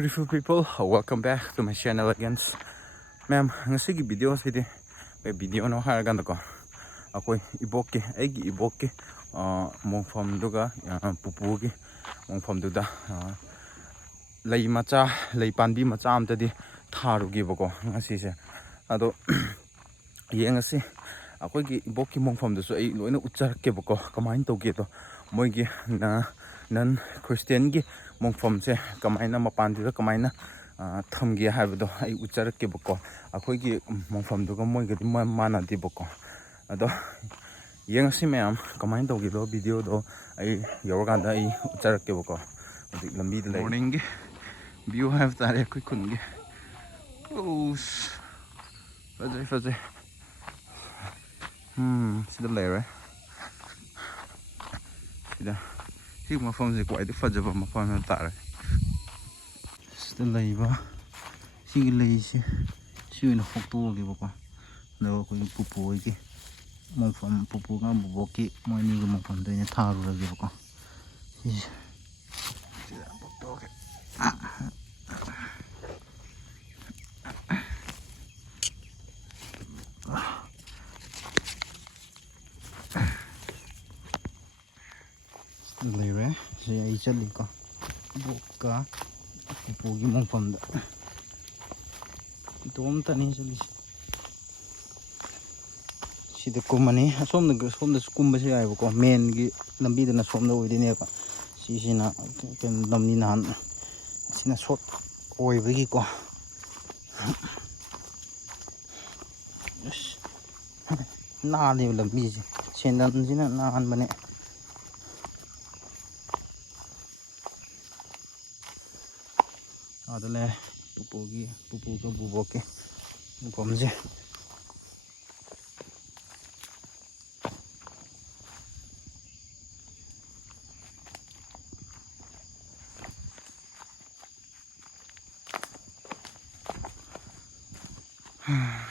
Beautiful people, welcome back to my channel again. Ma'am, ngasigi video sidi video no haragan ko. Ako'y aigi ibokki mongfam duga pupugi mongfam duda lay macha lay pandi macha amtadi tharugi bako ngasise ado yengasi ako'y ibokki mongfam duso ay loina utcharke bako kamain togi to moigi na nan Christian gi mongfam se kamaina mapandi da kamaina thamgi haibdo ai ucharke bako ako'y mongfam duga moigi mana di bako ado yengasi ma'am kamain togi do video do ai yorganda ai ucharke bako adi lambi de morning gi view have tare koi kun gi fazai sida lere sida si mafam se kwai de fajaba mafam tare sida leiba si lei si na phokto gi bako no ko pupu gi mongfam pupu ga buboki moini gi mongfam de ne tharu ra gi bako sida phokto ge lere si ai chali ko boka pupu gi mongfam da tom tani chali sida kumani somda kumbase ai bako main gi lambi da na somda oidine ba sina ken lamni nan sina short oibagi ko yes na le lambi ji sendan sina nan bane adale pupu ga buboke komje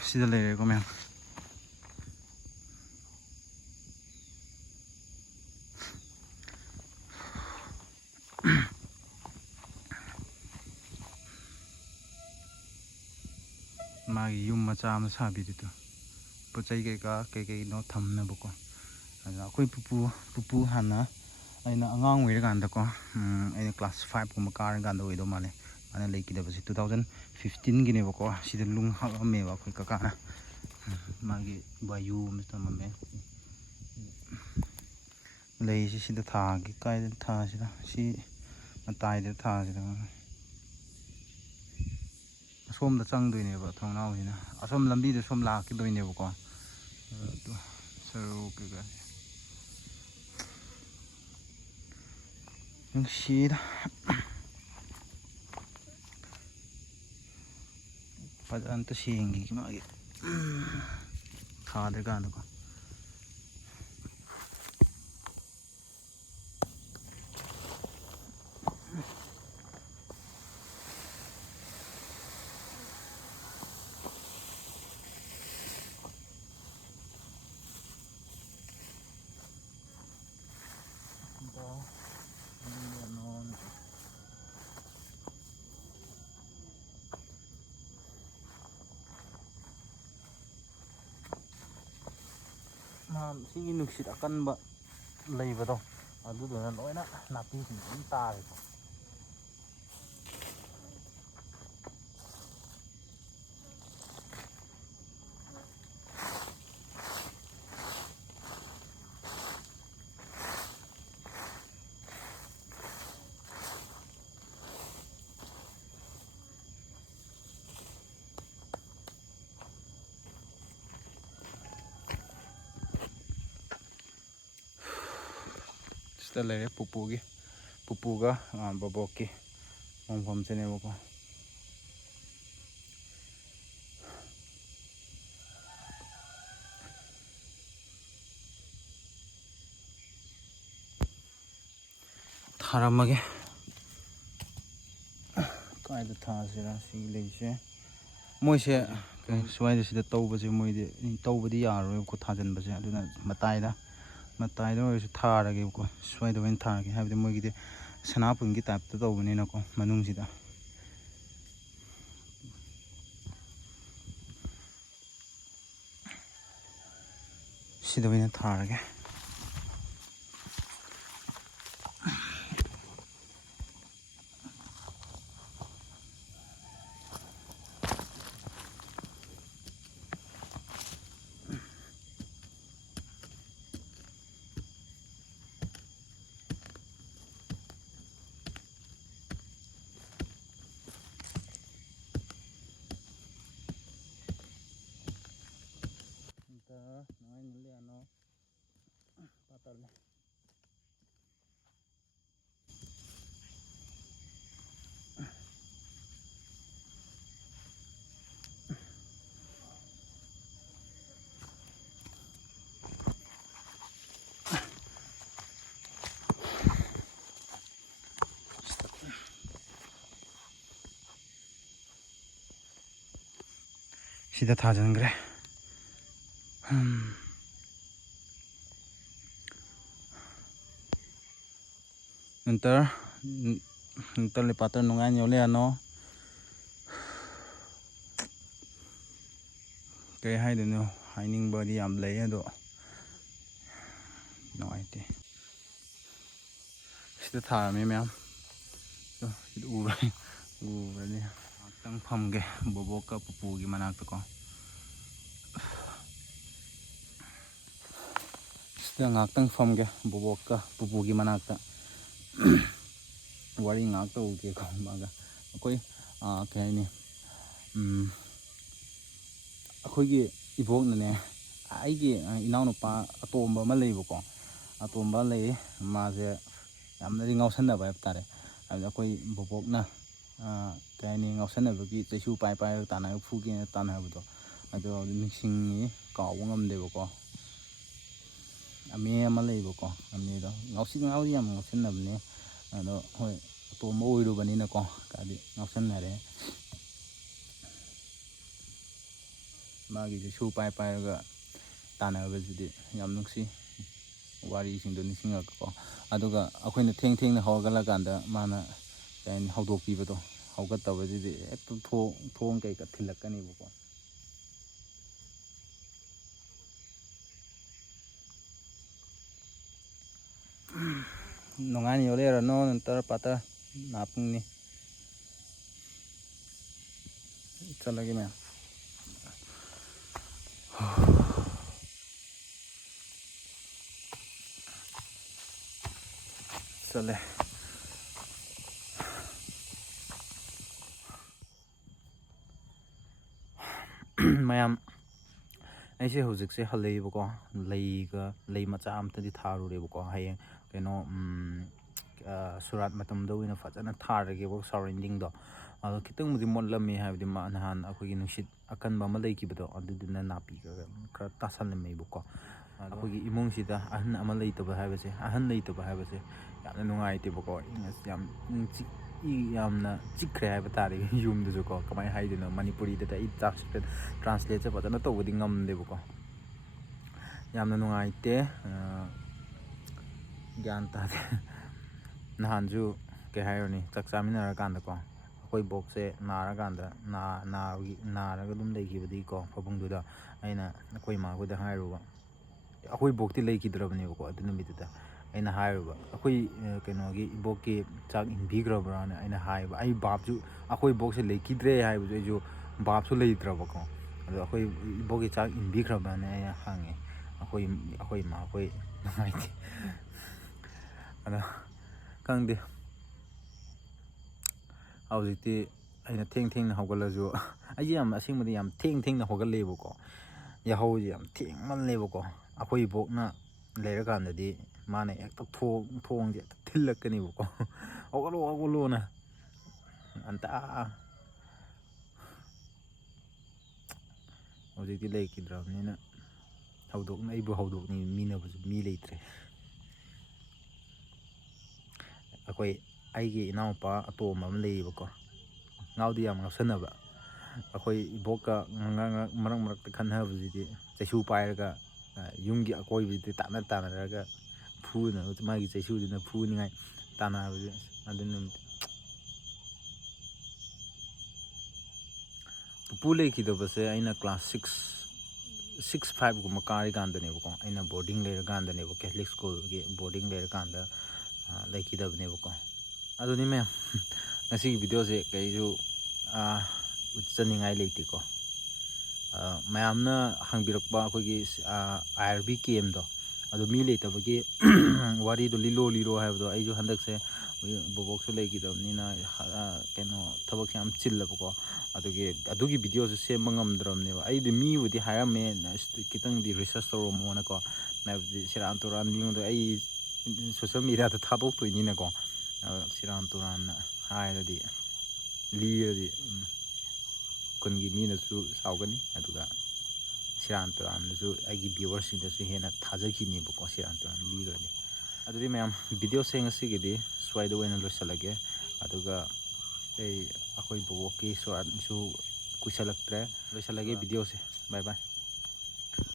sida lere ko ma'am magi yum macha ma sabi ditu pochai ke no thamna bako ada koi pupu hana aina angang wi ga ko aina class 5 ko makar ga do male ana leki da basi 2015 gine bako sida lung ha me ba koi kaka magi bayu mista mame lei sida tha gi kai tha sida si matai da tha sida som da chang doine ba thongnau hina asom lambi da som la ki doine bako to so ke ga yung shida padan to singi ki magi kha de ga ko sigi nuksit akan ba leibado aduduna loina napi sin tare ko sida lere pupu ga baboki mongfam sene bako tharamage kai da tha sira si leise moise swai sida tawbase moide tawbadi yaroi ko thajanbase aduna mataida oisu tharage ko swai da wen tharage habde moigide sanapun gi type to tawbani na ko manung sida ꯁꯤꯗ ꯑꯣꯏꯅ ꯊꯥꯔꯒꯦ. Sida thajangre. Ntar lepatar nungai nyole ano. Kay haidano haining body am lay ado. No idea. Sida thar me ma'am. So it uri tang phamge boboka pupugi manakta ko. Sida ngaktang phamge boboka pupugi manakta. Wari ngakta uke ko maga. Akoi kay ni akoigi iboknane aigi inaunupa atomba ama leibako. Atomba lei maase yamnadi ngausanaba habtare. Akoi bobokna kay ni ngausanabagi chaisu pai tana fugi tana habdo. Ado mixing kawo ngamdebako. Ame ama leibako. Ame do ngausi yam ngausanabne. Ado hoi atomba oirubanina ko kadi ngausanare. Magi chaisu pai ga tana habjidi yam nungsi. Wari sing do nising ko. Aduga akoina theng na hawgala ganda mana kain hawdok pibado hawgataba jidi ekto thong kai ka thilakani bako. Nongani yolera no ntar pata napungni chalagi me chale mayam aise hojikse haleibako lei macha amtadi tharurebako hayeng keno surat matamda oina fajana tharagebo surrounding do ado kitang mudi mollami habdi ma nahan akogi nungsit akanba ama leikibado aduduna napi ka tasallemebako akogi imung sida ahan ama leitaba habase yamna nungaitebako yamna chikre haiba tare yumduju ko kamai haidino manipuri da I translate cha fajana tawdi ngamdebako yamna nungaite gyan tade nahanju ke haironi chakchaminara kanda ko akoi bokse naraganda naraga dum leikibadi ko pabungduda aina akoi magoda hairuba akoi bokti leikidrabani ko adu numitida aina hairuba akoi kenogi bokki chak inbigrabra aina haiba ai babju akoi bokse leikidre haibu eju babsu leidrabako adu akoi bokki chak inbigrabra aina hange akoi ma akoi nangaiti ada kangde hawjiti aina theng na hawgalaju aji yam asingmadi yam theng na hawgalebako yahauji yam thengmanlebako akoi bokna leiragandadi mana ekta thongje thillakkanibako hawgalo na anta hawjiti leikidrabnina hawdokna ibu hawdokni minabuju mi leitre akoi aigi inaupa atom ama leibako ngaudi yam ngausanaba akoi ibokka marak khanhabujidi chaisu pairaga yumgi akoibidi tanaraga phuna magi chaisu dina phuningai tanabuji adunum pupu leikidabase aina class 6 6-5 ꯀꯥꯔꯤꯀꯥꯟꯗꯅꯦꯕꯀꯣ ꯑꯩꯅ boarding ꯂꯩꯔꯀꯥꯟꯗꯅꯦꯕ Catholic ꯁ꯭ꯀꯨꯜꯒꯤ boarding ꯂꯩꯔꯀꯥꯟꯗ ꯂꯩꯈꯤꯗꯕꯅꯦꯕꯀꯣ ꯑꯗꯨꯅꯤ ꯃꯌꯥꯝ ꯉꯁꯤꯒꯤ ꯚꯤꯗꯤꯑꯣꯁꯦ ꯀꯩꯁꯨ ꯎꯠꯆꯅꯤꯡꯉꯥꯏ ꯂꯩꯇꯦꯀꯣ ꯃꯌꯥꯝꯅ ꯍꯪꯕꯤꯔꯛꯄ ꯑꯩꯈꯣꯏꯒꯤ IRB ꯀꯦꯝꯗꯣ ꯑꯗꯨ ꯃꯤ ꯂꯩꯇꯕꯒꯤ ꯋꯥꯔꯤꯗꯣ ꯂꯤꯔꯣ ꯍꯥꯏꯕꯗꯣ ꯑꯩꯁꯨ ꯍꯟꯗꯛꯁꯦ ꯕꯣꯕꯣꯛꯁꯨ ꯂꯩꯈꯤꯗꯕꯅꯤꯅ ꯀꯩꯅꯣ ꯊꯕꯛꯁꯦ ꯌꯥꯝ ꯆꯤꯜꯂꯕꯀꯣ ꯑꯗꯨꯒꯤ ꯚꯤꯗꯤꯑꯣꯁꯨ ꯁꯦꯝꯕ ꯉꯝꯗ꯭ꯔꯕꯅꯦꯕ ꯑꯩꯗꯤ ꯃꯤꯕꯨꯗꯤ ꯍꯥꯏꯔꯝꯃꯦ ꯈꯤꯇꯪꯗꯤ ꯔꯤꯁꯔꯁ ꯇꯧꯔꯝꯃꯣꯅꯀꯣ ꯍꯥꯏꯕꯗꯤ ꯁꯦꯔꯥꯟ ꯇꯨꯔꯥꯟ ꯃꯤꯉꯣꯟꯗ ꯑꯩ ꯁꯣꯁꯦꯜ ꯃꯦꯗꯤꯌꯥꯗ ꯊꯥꯗꯣꯛꯇꯣꯏꯅꯤꯅꯀꯣ ꯁꯦꯔꯥꯟ ꯇꯨꯔꯥꯟꯅ ꯍꯥꯏꯔꯗꯤ ꯂꯤꯔꯗꯤ ꯈꯨꯟꯒꯤ ꯃꯤꯅꯁꯨ ꯁꯥꯎꯒꯅꯤ ꯑꯗꯨꯒ ꯁꯦꯔꯥꯟ ꯇꯨꯔꯥꯟꯗꯁꯨ ꯑꯩꯒꯤ ꯚ꯭ꯌꯨꯋꯔꯁꯤꯡꯗꯁꯨ ꯍꯦꯟꯅ ꯊꯥꯖꯈꯤꯅꯦꯕꯀꯣ ꯁꯦꯔꯥꯟ ꯇꯨꯔꯥꯟ ꯂꯤꯔꯗꯤ ꯑꯗꯨꯗꯤ ꯃꯌꯥꯝ ꯚꯤꯗꯤꯑꯣꯁꯦ ꯉꯁꯤꯒꯤꯗꯤ ꯁ꯭ꯋꯥꯏꯗ ꯑꯣꯏꯅ ꯂꯣꯏꯁꯤꯜꯂꯒꯦ ꯑꯗꯨꯒ ꯑꯩꯈꯣꯏ ꯕꯣꯕꯣꯛꯀꯤ ꯁꯣꯔꯥꯠꯁꯨ ꯀꯨꯏꯁꯜꯂꯛꯇ꯭ꯔꯦ ꯂꯣꯏꯁꯤꯜꯂꯒꯦ ꯚꯤꯗꯤꯑꯣꯁꯦ ꯕꯥꯏ ꯕꯥꯏ